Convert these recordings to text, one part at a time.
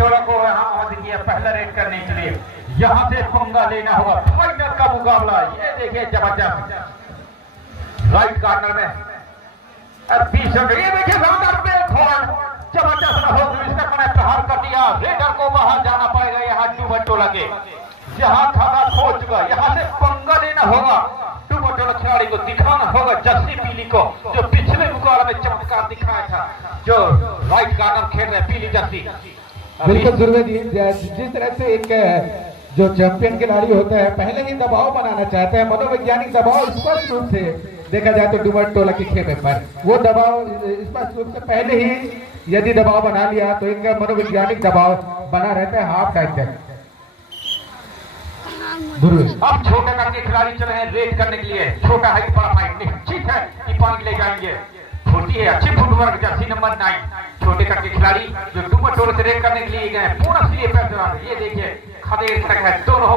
डुमटोला को यहाँ पहुंच गया पहला रेड करने के लिए। यहाँ से पंगा लेना होगा, फाइनल का मुकाबला। ये देखिए जबरदस्त राइट कॉर्नर में ये देखिए जबरदस्त प्रहार कर दिया। रेडर को बाहर जाना पड़ेगा यहाँ डुमटोला के, जहाँ खाता खो चुका। यहाँ से पंगा लेना होगा, डुमटोला खिलाड़ी को दिखाना होगा जर्सी पीली को, जो पिछले मुकाबले में चमत्कार दिखाया था, जो राइट कॉर्नर खेल रहे पीली जर्सी। बिल्कुल दुर्गा जी, जिस तरह से एक जो चैंपियन खिलाड़ी होता है पहले ही दबाव बनाना चाहता है, मनोवैज्ञानिक दबाव स्पष्ट रूप से देखा जाए तो डुमटोला के खेमे पर वो दबाव स्पष्ट रूप से पहले ही यदि दबाव बना लिया तो इनका मनोवैज्ञानिक दबाव बना रहता है हाफ टाइम तक। अब छोटे करके खिलाड़ी चले हैं रेड करने के लिए। छोटा है कि बड़ा फाइट निश्चित है कि पॉइंट ले जाएंगे। छोटी है अच्छी फुटवर्क जर्सी नंबर 9 छोटे करके खिलाड़ी जो डुमटोला से रेड करने के लिए गए पूरा लिए पैर। ये देखिए खदेड़ तक है दोनों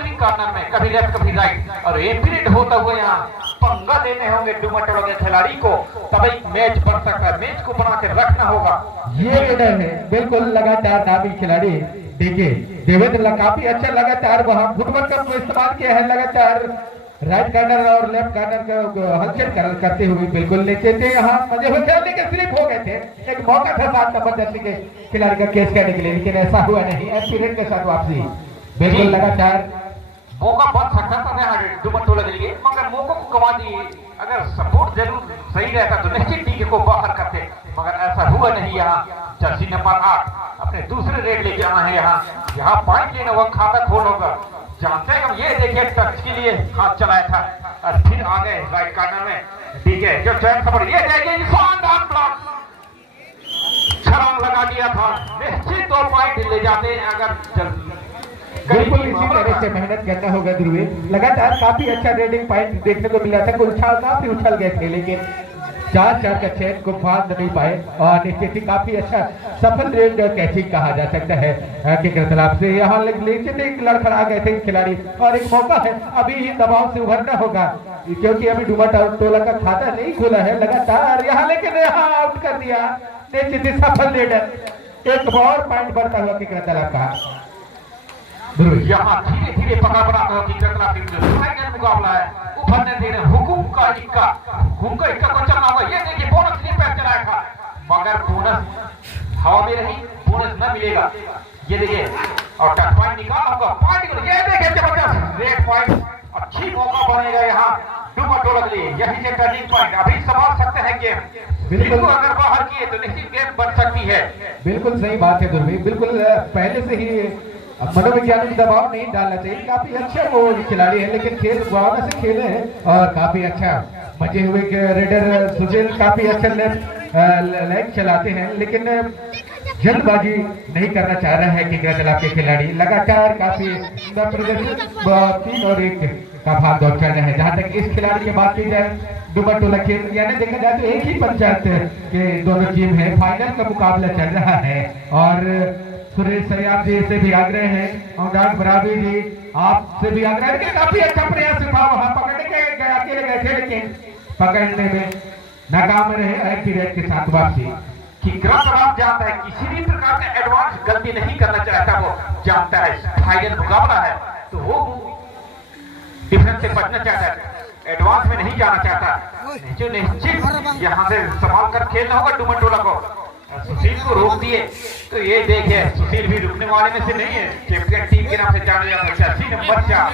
ही कॉर्नर में, कभी लेफ्ट कभी राइट, और एम्पीरेट होता हुआ यहाँ पंगा लेने होंगे डुमटोला के खिलाड़ी को, तभी मैच बन सकता है। मैच को बना के रखना होगा। ये रेडर है बिल्कुल लगातार नामी खिलाड़ी। देखिए देवेंद्र काफी अच्छा लगातार वहां फुटवर्क का इस्तेमाल किया है, लगातार राइट कॉर्नर और लेफ्ट कॉर्नर का हलचल करते हुए बिल्कुल नीचे थे। यहाँ मजे हो खेलने के स्लिप हो गए थे, एक मौका था 7 नंबर जर्सी के खिलाड़ी का केस करने के लिए, लेकिन ऐसा हुआ नहीं। एम्पीरेट के साथ वापसी बिल्कुल लगातार मौका बन सकता था डुमटोला के लिए, मगर मौके को गंवा दिए। अगर सपोर्ट जरूर सही रहता तो निश्चित टीके को बाहर करते, मगर ऐसा हुआ नहीं। यहाँ जर्सी नंबर 8 अपने दूसरे रेड लेके आना है। यहाँ पॉइंट लेना होगा, खाता खोल होगा। जानते हैं हम, ये देखिए टच के लिए हाथ चलाया था और फिर आ गए राइट कॉर्नर में। ठीक है जो चैन खबर ये देखिए शानदार ब्लॉक छलांग लगा दिया था। निश्चित 2 पॉइंट ले जाते हैं अगर बिल्कुल इसी तरह से मेहनत करना होगा ध्रुवी। लगातार काफी अच्छा रेडिंग पॉइंट देखने को मिला था, काफी उछल गए थे लेकिन 4 का चैन को फांद नहीं पाए और निश्चित ही काफी अच्छा सफल रेड कैचिंग कहा जा सकता है के तरफ से। यहाँ लड़खड़ा गए थे खिलाड़ी और एक मौका है अभी दबाव से उभरना होगा, क्योंकि अभी डुमटोला का खाता नहीं खुला है लगातार यहाँ, लेकिन यहाँ आउट कर दिया निश्चित ही सफल रेडर। एक और पॉइंट बढ़ता हुआ किकरतला का यहाँ धीरे धीरे पकड़ बनाता हो किकरतला टीम जो फाइनल मुकाबला है। उभरने दे रहे हुकुम का इक्का को चलना होगा। ये देखिए बोनस लिए पैर चलाया था, मगर बोनस हवा में रही, बोनस न मिलेगा। ये देखिए और टच पॉइंट निकालना होगा। पॉइंट ये देखिए जबरदस्त रेड पॉइंट, अच्छी मौका बनेगा यहाँ डुमटोला के लिए। यही से टर्निंग पॉइंट अभी संभाल सकते हैं गेम। बिल्कुल अगर बाहर किए तो निश्चित गेम बन सकती है। बिल्कुल सही बात है दुर्वी, बिल्कुल पहले से ही मनोवैज्ञानिक दबाव नहीं डालना चाहिए। काफी अच्छा वो खिलाड़ी है लेकिन खेल भावना से खेले हैं और काफी अच्छा मजे हुए। रेडर सुशील काफी अच्छा लेग चलाते हैं लेकिन जल्दबाजी नहीं करना चाह रहा है किकरतला के खिलाड़ी। लगातार काफी प्रदर्शन 3 और 1 का भाग दौड़ कर रहे हैं। जहां तक इस खिलाड़ी की बात की जाए डुमटोला खेल यानी देखा जाए तो एक ही पंचायत के दोनों टीम है, फाइनल का मुकाबला चल रहा है। और सुरेश सयाब जी से भी आग्रह है और डॉक्टर बराबरी जी आपसे भी आग्रह है कि काफी अच्छा प्रयास था वहां पकड़ने के अकेले गए थे लेकिन पकड़ने में नाकाम रहे। एम्पीरेट के साथ वापसी किकरतला जानता है किसी भी प्रकार का एडवांस गलती नहीं करना चाहता, वो जानता है फाइनल मुकाबला है तो वो डिफरेंस से बचना चाहता है, एडवांस में नहीं जाना चाहता। जो निश्चित यहाँ से संभाल कर खेलना होगा डुमटोला को। सुशील को रोक दिए तो ये देखिए सुशील भी रुकने वाले में से नहीं है, चैंपियन टीम के नाम से जाना जाता है। 80 नंबर 4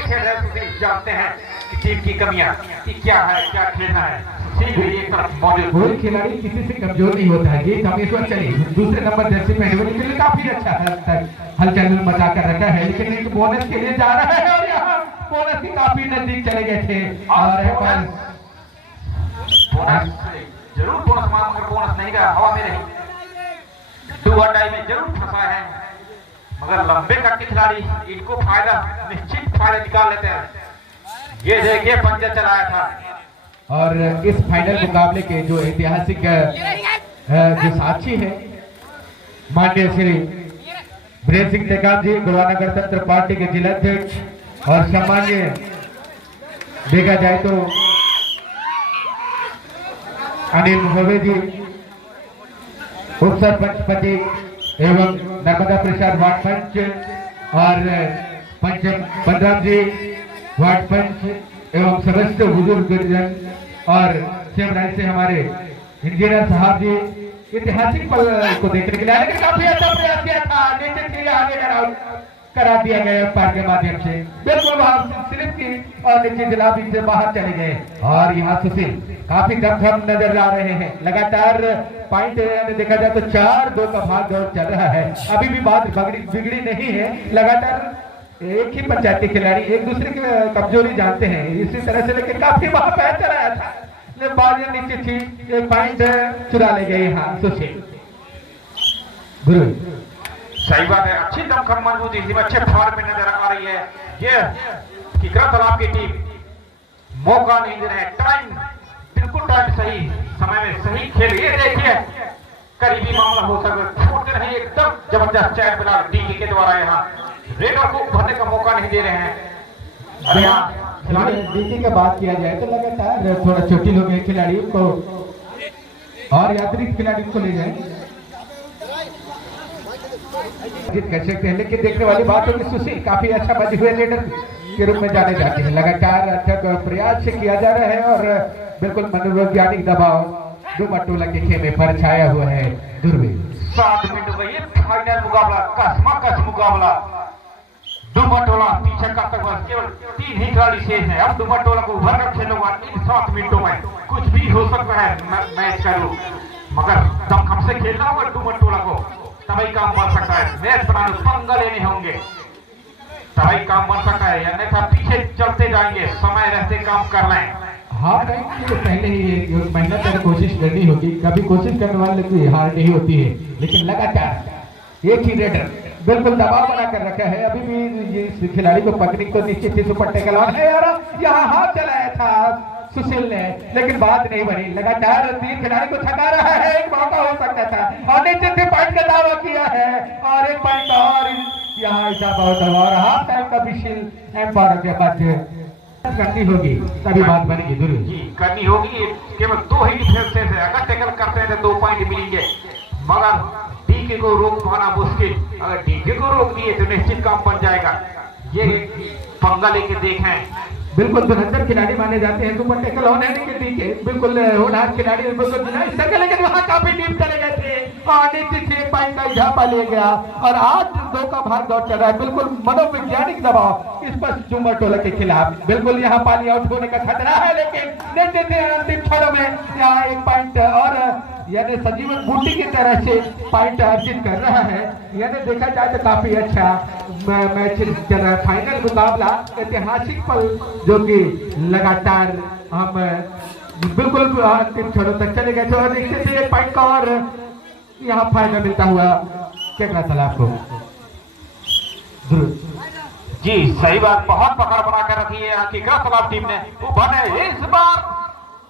खेल रहे सुशील, जानते हैं कि टीम की कमियां कि क्या है, क्या खेलना है। सुशील भी एक तरफ मौजूद, कोई खिलाड़ी किसी से कमजोर नहीं होता है। ये हमेशा चली दूसरे नंबर जर्सी पहने हुए के लिए काफी अच्छा हलचल मचा कर रखा है, लेकिन एक बोनस के लिए जा रहा है और यहाँ बोनस की काफी नजदीक चले गए थे। और जरूर बोनस मांगकर बोनस नहीं गया, हवा में रही। 2 अड्डाई में जरूर फंसा है, मगर लंबे कट के खिलाड़ी इनको फायदा निश्चित फायदा निकाल लेते हैं। ये देखिए पंजा चलाया था। और इस फाइनल मुकाबले के जो ऐतिहासिक जो साक्षी है माननीय श्री वीरेंद्र सिंह टेकाम जी, गोवाना गणतंत्र पार्टी के जिलाध्यक्ष, और सामान्य देखा जाए तो अनिल मुखर्जी, उप सरपंच पति एवं नर्मदा प्रसाद वार्ड पंच और पंच बलराम जी वार्ड पंच एवं समस्त बुजुर्गजन और सेवराय से हमारे इंजीनियर साहब जी ऐतिहासिक पल को देखने के लिए आए, लेकिन काफी अच्छा प्रयास किया था, नीचे से आगे करा दिया गया पार के माध्यम से, बिल्कुल वहां स्लिप की और नीचे जिलाबी से बाहर चले गए। और यहाँ सुशील काफी दमखम नजर आ रहे हैं, लगातार पॉइंट देखा जाए तो 4-2 का भाग दौड़ चल रहा है, अभी भी बात बिगड़ी नहीं है, लगातार एक ही पंचायती खिलाड़ी एक दूसरे की कमजोरी जानते हैं, इसी तरह से लेकिन काफी वहां पैर चलाया था, बाजियां नीचे थी, एक पॉइंट चुरा ले गए यहाँ सुशील। गुरु सही बात है, अच्छी दमखम मजबूती इसी में अच्छे फॉर्म में नजर आ रही है। ये किकरा तालाब की टीम मौका नहीं दे रहे, टाइम बिल्कुल टाइम सही समय में सही खेल, ये देखिए करीबी मामला हो सकता, छोड़ते नहीं, एकदम जबरदस्त चैट बना डीके के द्वारा यहाँ रेडर को भरने का मौका नहीं दे रहे हैं। डीके का बात किया जाए तो लगातार थोड़ा चोटिल हो गए खिलाड़ियों को और यात्री खिलाड़ियों को ले जाए कर सकते हैं, लेकिन देखने वाली बात है कि सुशील काफी अच्छा बचे हुए लीडर के रूप में जाने जाते हैं, लगातार अच्छा प्रयास से किया जा रहा है और बिल्कुल मनोवैज्ञानिक दबाव डुमटोला के खेमे पर छाया हुआ है। दुर्वे 7 मिनट में ये फाइनल मुकाबला, कसम मुकाबला, डुमटोला पीछे का तक बस केवल 3 ही खिलाड़ी शेष है, अब डुमटोला को उभर कर खेलूंगा इन 7 मिनटों में, कुछ भी हो सकता है मैच का रूप, मगर दमखम से खेलना होगा डुमटोला को, तभी काम बन सकता है, मैच बनाने पंगा लेने होंगे तभी काम बन सकता है, अन्यथा पीछे चलते जाएंगे, समय रहते काम कर लें। हार के पहले ही मेहनत कर कोशिश करनी होगी, कभी कोशिश करने वाले की हार नहीं होती है, लेकिन लगातार एक ही रेडर बिल्कुल दबाव बना कर रखा है, अभी भी ये खिलाड़ी को पकड़ने को निश्चित ही सुपर टेकल ऑन है यार, यहाँ हाथ चलाया था सुशील ने, लेकिन बात नहीं बनी, लगातार 3 खिलाड़ी को थका रहा है, एक मौका हो सकता था और नीचे से पॉइंट का दावा किया है और एक पॉइंट और यहाँ ऐसा बहुत और हाफ टाइम का विशिल एम्पायर के बाद करनी होगी तभी बात बनेगी। गुरु जी करनी होगी, केवल 2 ही डिफरेंसेस है, अगर टैकल करते हैं तो 2 पॉइंट मिलेंगे, मगर डीके को रोक पाना मुश्किल, अगर डीके को रोक दिए तो निश्चित काम बन जाएगा, ये पंगा लेके देखें। बिल्कुल धुरंधर खिलाड़ी माने जाते हैं, सुपर टैकल होने के डीके बिल्कुल होनहार खिलाड़ी, लेकिन वहाँ काफी डीप चले गए थे और नीचे से पॉइंट का इजाफा ले गया और 8-2 का भाग दौड़ चल रहा है, बिल्कुल मनोवैज्ञानिक दबाव इस पर डुमटोला के खिलाफ, बिल्कुल यहाँ पाली आउट होने का खतरा है, लेकिन नीचे से अंतिम क्षणों में यहाँ एक पॉइंट और यानी संजीवन बूटी की तरह से पॉइंट अर्जित कर रहा है, यानी देखा जाए तो काफी अच्छा मैच चल रहा है, फाइनल मुकाबला, ऐतिहासिक पल जो कि लगातार हम बिल्कुल अंतिम क्षणों तक चले गए थे और नीचे से एक पॉइंट का और यहाँ फायदा मिलता हुआ केकरा तालाब को। जी सही बात, बहुत पकड़ बना कर रखी है केकरा तालाब टीम ने, वो बने इस बार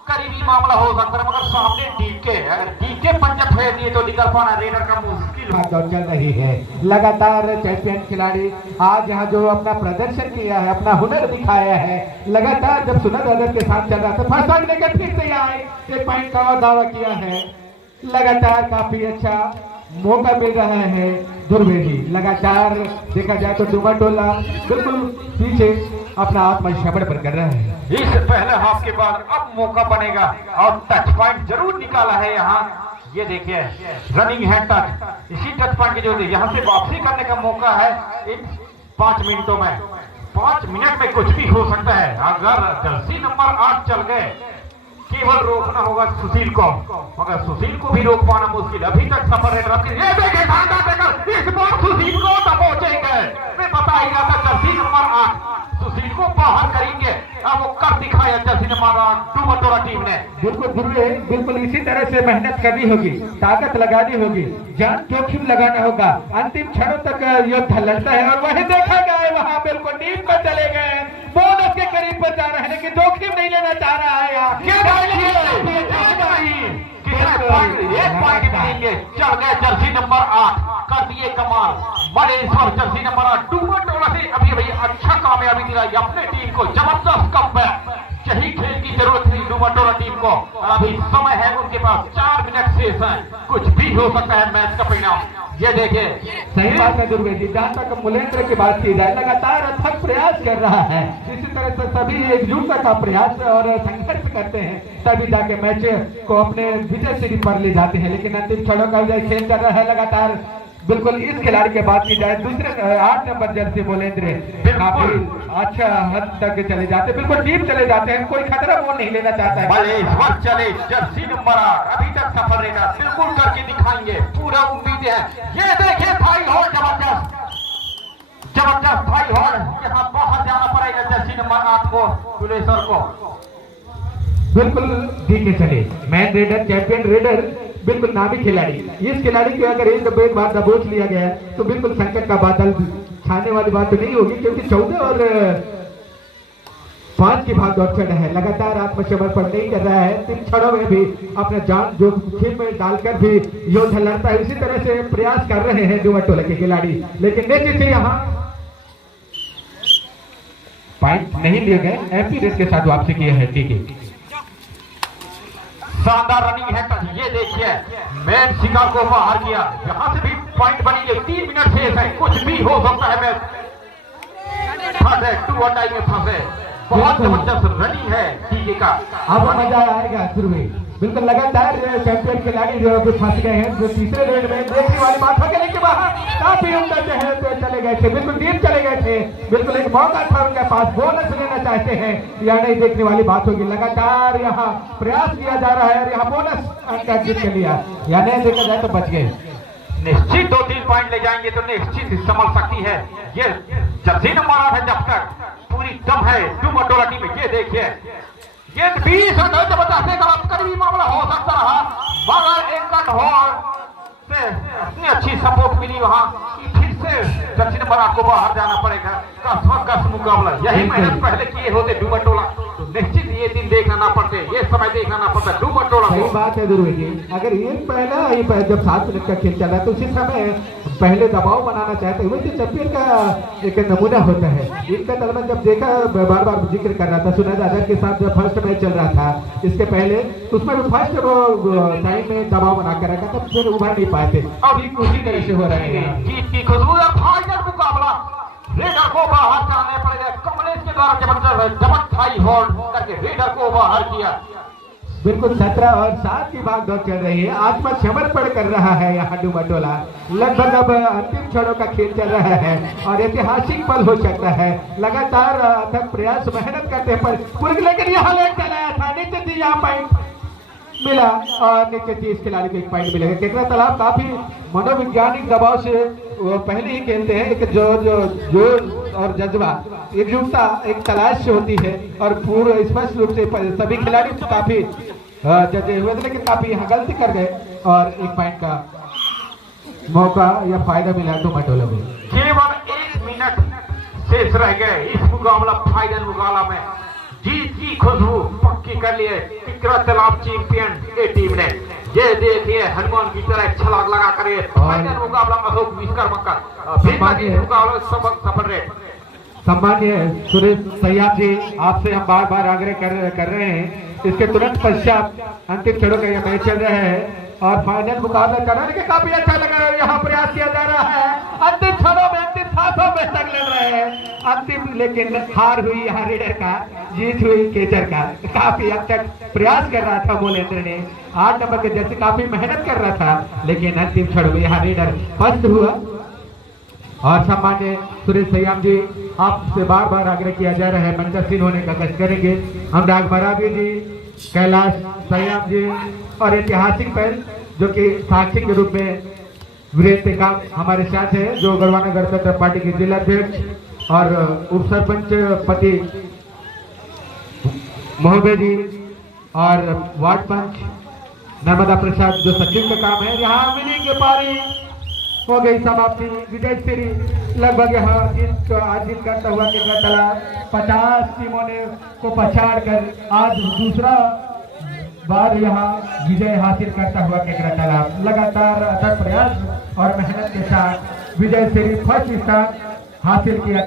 करीबी मामला हो सकता है, मगर सामने डीके, अगर डीके पंजा फेर दिए तो निकल पाना रेडर का मुश्किल दौड़ चल रही है, लगातार चैंपियन खिलाड़ी आज यहाँ जो अपना प्रदर्शन किया है, अपना हुनर दिखाया है, लगातार जब सुनर अदर के साथ चल रहा था फर्स्ट पॉइंट लेकर फिर से आए, एक पॉइंट का और दावा किया है, लगातार काफी अच्छा मौका मिल रहा है दुर्वेदी, लगातार देखा जाए तो डुमटोला बिल्कुल पीछे अपना आत्मशमन पर कर रहा है। इस पहले हाफ के बाद अब मौका बनेगा और टच पॉइंट जरूर निकाला है यहाँ, ये देखिए रनिंग है टच, इसी टच पॉइंट की जो यहाँ से वापसी करने का मौका है इन 5 मिनटों में, 5 मिनट में कुछ भी हो सकता है, अगर जर्सी नंबर 8 चल गए केवल रोकना होगा सुशील को, मगर सुशील को भी रोक पाना मुश्किल, अभी तक सफर है, ये देखे इस बार सुशील को पहुंचेंगे, मैं बता ही रहा था जर्सी नंबर 8 सुशील को बाहर करेंगे, अब वो कर दिखाया जर्सी नंबर 8 डुमटोला टीम ने। बिल्कुल इसी तरह से मेहनत करनी होगी, ताकत लगानी होगी, जान जोखिम लगाना होगा, अंतिम क्षणों तक युद्ध लड़ता है और वही देखा गया वहां बिल्कुल टीम पर चले गए, बोनस के करीब पर जा रहे हैं लेकिन जोखिम नहीं लेना चाह रहा है यार, चल गए जर्सी नंबर 8, कर दिए कमाल, मलेश्वर जर्सी नंबर 8 डुमटोला से अभी भाई अच्छा कामयाबी दिलाई अपने टीम को, जबरदस्त कमबैक, यही खेल की जरूरत थी डुमटोला टीम को, अभी समय है उनके पास 4 मिनट शेष है, कुछ भी हो सकता है मैच का परिणाम, ये देखिए सही बात है दुर्गे जी। जहाँ तक मुलेंद्र की बात की जाए, लगातार अथक प्रयास कर रहा है। इसी तरह से सभी एकजुटता का प्रयास और संघर्ष करते हैं, तभी जाके मैच को अपने विजय सीढ़ी पर ले जाते हैं। लेकिन अंतिम क्षणों का खेल चल रहा है लगातार। बिल्कुल इस खिलाड़ी की बात की जाए, दूसरे 8 नंबर जर्सी मुलेंद्र काफी अच्छा हद तक चले जाते, बिल्कुल डीप चले जाते हैं। कोई खतरा वो नहीं लेना चाहता है। इस वक्त चले जर्सी नंबर 8 अभी तक सफल रहेगा, बिल्कुल करके दिखाएंगे, पूरा उम्मीद है। ये देखिए भाई हो जबरदस्त भाई हो, यहाँ बाहर जाना पड़ेगा जर्सी नंबर 8 को, कुलेश्वर को। बिल्कुल ठीक है, चले मैन रेडर, चैंपियन रेडर, बिल्कुल नामी खिलाड़ी। इस खिलाड़ी को अगर एक बार दबोच लिया गया तो बिल्कुल संकट का बादल छाने वाली बात तो नहीं होगी, क्योंकि 14 और 5 की भाग दौड़ चढ़ है। लगातार आत्मसमर्पण नहीं कर रहा है, 3 क्षणों में भी अपना जान जोखिम में डालकर भी योद्धा लड़ता है। इसी तरह से प्रयास कर रहे हैं डूमरटोला के खिलाड़ी, लेकिन नीचे से यहाँ पॉइंट नहीं लिए गए। एमपी रेस के साथ वापसी किया है। ठीक है, शानदार रनिंग है। ये देखिए मैन शिकार को बाहर किया, यहाँ से भी पॉइंट बनी है। 3 मिनट शेष है, कुछ भी हो सकता है। मैच फंसे, 2 टाइम में फंसे। बहुत जबरदस्त रनिंग है टीके का। अब मजा आएगा शुरू में। बिल्कुल लगातार चैंपियन खिलाड़ी जो अभी फंस गए हैं, जो तीसरे रेड में देखने वाली बात हो गई, लेकिन वहां काफी उम्दा जो है तो चले गए थे, बिल्कुल डीप चले गए थे। बिल्कुल एक मौका था उनके पास, बोनस लेना चाहते हैं या नहीं देखने वाली बात होगी। लगातार यहाँ प्रयास किया जा रहा है और यहाँ बोनस अंक जीत के लिया या नहीं देखा जाए तो बच गए। निश्चित 2-3 पॉइंट ले जाएंगे तो निश्चित संभल सकती है। ये जर्सी नंबर 8 है, जब तक पूरी दम है डूमरटोला टीम में। ये देखिए ये 20 जबरदस्त करीबी मामला हो सकता रहा, मगर एक रन हो से इतनी अच्छी सपोर्ट मिली वहां कि फिर से जर्सी नंबर 8 को बाहर जाना पड़ेगा। कस मुकाबला, यही मेहनत पहले किए होते डूमरटोला तो निश्चित ये दिन देखना ना पड़ते, ये समय देखना ना पड़ता डूमरटोला। सही बात है दुर्गे जी। अगर ये पहला जब 7 मिनट का खेल चल रहा है तो उसी समय पहले दबाव बनाना चाहते हुए तो चैंपियन का एक नमूना होता है। इनका तलबा जब देखा, बार बार जिक्र कर रहा था सुनील यादव के साथ जब फर्स्ट मैच चल रहा था इसके पहले, तो उसमें भी फर्स्ट टाइम में दबाव बना कर रखा था, फिर उभर नहीं पाए थे। अब उसी तरह से हो रहा है। जीत की खुशबू, फाइनल मुकाबला रेडर को बाहर जाने पड़ेगा। कमलेश के द्वारा जबरदस्त हाई होल्ड करके रेडर को बाहर किया। बिल्कुल 17 और 7 की भाग दौड़ चल रही है। आत्मसमर्पण कर रहा है यहाँ डूमरटोला। लगभग अब अंतिम क्षणों का खेल चल रहा है और ऐतिहासिक पल हो सकता है। लगातार अथक प्रयास मेहनत करते हैं पर लेकिन यहाँ लेट चलाया था, नीचे थी यहाँ पॉइंट मिला और नीचे 30 खिलाड़ी को 1 पॉइंट मिलेगा। केकरा तालाब काफी मनोवैज्ञानिक दबाव से वो पहले ही खेलते हैं। एक जो और जज्बा, एकजुटता, एक तलाश होती है और पूर्ण स्पष्ट रूप से सभी खिलाड़ी काफी जजे हुए थे, लेकिन काफी यहाँ गलती कर गए और 1 पॉइंट का मौका या फायदा मिला डूमरटोला में। केवल 1 मिनट शेष रह गए इस मुकाबला, फाइनल मुकाबला में जीत की खुशबू पक्की कर लिए केकरा तालाब चैंपियन ए टीम ने। ये देखिए हनुमान की तरह छलांग लगा कर फाइनल मुकाबला अशोक विश्वकर्मा का मुकाबला सफल रहे। सम्मान्य सुरेश सैयाद जी, आपसे हम बार बार आग्रह कर रहे हैं। इसके तुरंत पश्चात अंतिम क्षणों का यह मैच चल रहा है और फाइनल मुकाबला कराने के काफी अच्छा लगा। यहाँ प्रयास किया जा रहा है, अंतिम क्षणों में, अंतिम सांसों में तक लड़ रहे हैं अंतिम, लेकिन हार हुई यहाँ रेडर का, जीत हुई केचर का। काफी हद तक प्रयास कर रहा था मुलेंद्र ने, 8 नंबर के जैसे काफी मेहनत कर रहा था, लेकिन अंतिम क्षण में यहाँ रेडर पस्त हुआ। और सम्मान्य सुरेश सयाम जी, आपसे बार बार आग्रह किया जा रहा है मंचस्थ होने का कष्ट करेंगे। अनुराग मरावी जी, कैलाश सयाम जी और ऐतिहासिक पहल जो कि साक्षी के रूप में वीरेंद्र काम हमारे साथ है, जो गढ़वाना गणतंत्र पार्टी के जिला अध्यक्ष और उप सरपंच पति मोहबे जी और वार्ड पंच नर्मदा प्रसाद जो सचिव का काम है। यहाँ मिलिंग के पारी हो गई समाप्ति। विजय श्री लगभग यहाँ जीत करता हुआ केकरा तालाब 50 टीमों ने को पछाड़ कर आज दूसरा बार यहाँ विजय हासिल करता हुआ केकरा तालाब लगातार अथक प्रयास और मेहनत के साथ विजय श्री फर्स्ट स्थान हासिल किया।